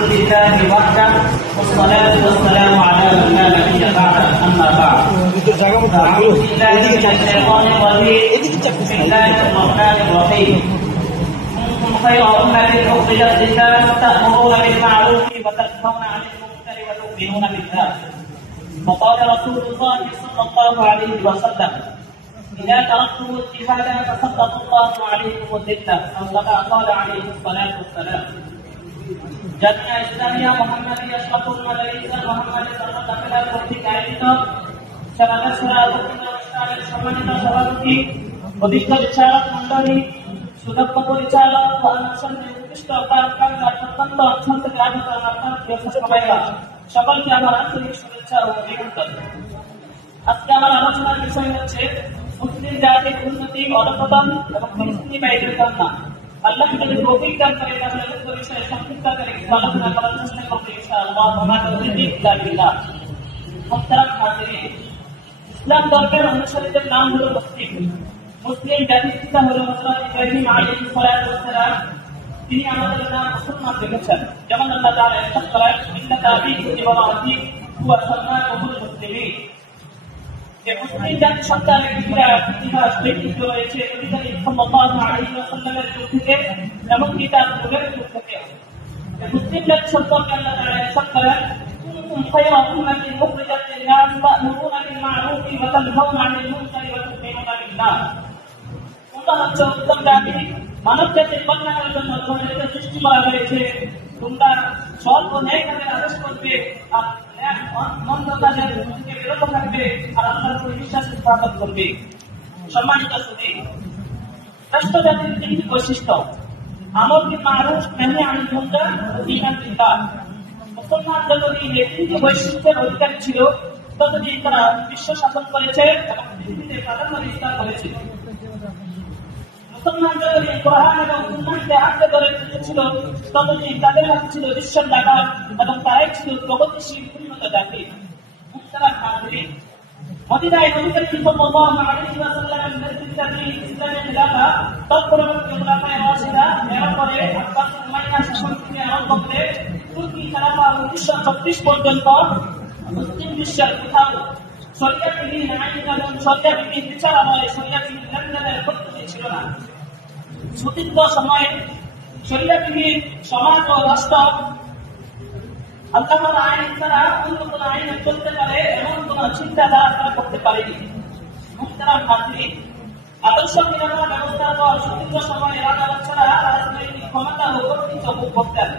الحمد لله وحده والصلاة والسلام على من لا نبي بعده أما بعد. أعوذ بالله من الشيطان الرجيم. بسم الله الرحمن الرحيم. كنتم خير أمة أخرجت للناس تأمرون بالمعروف وتنهون عن المنكر وتؤمنون بالله. وقال رسول الله صلى الله عليه وسلم: إذا تركتم الجهاد فسلط الله عليكم الذلة أو كما قال عليه الصلاة والسلام. জামিয়া ইসলামিয়া মুহাম্মাদিয়া শাকুল মাদ্রাসা মুহাম্মাদিয়া সালাতাল্লাহ কর্তৃক আয়োজিত শাবানা সূরা অনুষ্ঠানের সম্মানিত সভাপতি, অধিষ্ঠ বিচারক মণ্ডলী, সুদক্ষ পরিচালক ও অনুষ্ঠানের উৎকৃষ্ট অপারকার অত্যন্ত অঞ্চল থেকে আগত আপনার প্রিয় সবাইরা, সকলকে আমার আন্তরিক শুভেচ্ছা ও অভিনন্দন। আজকে আমার আলোচনার বিষয় হচ্ছে মুসলিম জাতির উন্নতি, অধঃপতন এবং ফিলিস্তিনি বাইরের কান্না। আল্লাহ যদি তৌফিক দান করে তাহলে উক্ত বিষয়ে সংক্ষিপ্ত করে আলোচনা করার চেষ্টা করব ইনশাআল্লাহ। ওয়া তাওফীক ইল্লা বিল্লাহ। মুহতারাম হাজিরিন, ইসলাম ধর্মের অনুসারীদের নাম হলো মুসলিম। মুসলিম জাতির পিতা হলো হযরত ইব্রাহিম আলাইহিস সালাতু ওয়াস সালাম। তিনি আমাদের নাম মুসলমান রেখেছেন। যেমন আল্লাহ তাআলা ইরশাদ করেন, মিল্লাত আবিকুম ইব্রাহিম ওয়া সাম্মাকুমুল মুসলিমিন। যে মুসলিম জাতির সন্তানের ইতিহাস ঐতিহ্য রয়েছে নবী করিম সাল্লাল্লাহু আলাইহি ওয়াসাল্লামের যুগ থেকে, এমনকি তার পূর্বের যুগ থেকে। মুসলিম জাতির সম্পর্কে আল্লাহ তাআলা ইরশাদ করেন, কুনতুম খায়রা উম্মাতিন উখরিজাত লিন-নাস তা'মুরুনা বিল-মা'রুফি ওয়া তানহাউনা 'আনিল মুনকারি ওয়া তু'মিনুনা বিল্লাহ। তোমরা হচ্ছে উত্তম জাতি, মানব জাতির কল্যাণের জন্য তোমাদেরকে সৃষ্টি করা হয়েছে। তোমরা সৎ ও ন্যায় কাজের আদেশ করবে আর মন্দ কাজের থেকে বিরত থাকবে আর আল্লাহর উপর বিশ্বাস স্থাপন করবে। সম্মানিত সুধী, শ্রেষ্ঠ জাতির তিনটি বৈশিষ্ট্য: আমর বিল মা'রুফ, নাহি আনিল মুনকার, ঈমান বিল্লাহ। মুসলমান যতদিন এই তিনটি বৈশিষ্ট্যের অধিকারী ছিল ততদিন তারা বিশ্ব শাসন করেছে এবং পৃথিবীতে প্রাধান্য বিস্তার করেছে। মুসলমান যতদিন কোরআন এবং সুন্নাহকে আঁকড়ে ধরে রেখেছিল ততদিন তাদের হাতে ছিল বিশ্বের ডাকাত এবং তারাই ছিল প্রগতিশীল উন্নত জাতি। মুহতারাম হাজিরিন, মদিনায় নবী করিম সাল্লাল্লাহু আলাইহি ওয়াসাল্লামের নেতৃত্বাধীন ইসলামী খেলাফা তৎপরবর্তী খুলাফায়ে রাশিদা এর পরে আব্বাস উমাইয়া শাসন থেকে আরম্ভ করে তুর্কি খেলাফা 1936 পর্যন্ত মুসলিম বিশ্বের কোথাও শরিয়াতবিহীন আইন কানুন, শরিয়াতবিহীন বিচারালয়, শরিয়াতবিহীন লেনদেনের পদ্ধতি ছিল না। সুদীর্ঘ সময়ে শরিয়াতবিহীন সমাজ ও রাষ্ট্র আল্লাহর আইন ছাড়া অন্য কোন আইনে চলতে পারে এমন কোন চিন্তাধারা তারা করতে পারেনি। মুহতারাম হাজিরিন, আদর্শ নিরাপত্তা ব্যবস্থার পর সুদীর্ঘ সময়ে রাজা ছাড়া রাজনৈতিক ক্ষমতা ও কর্তৃত্ব ভোগ করতেন।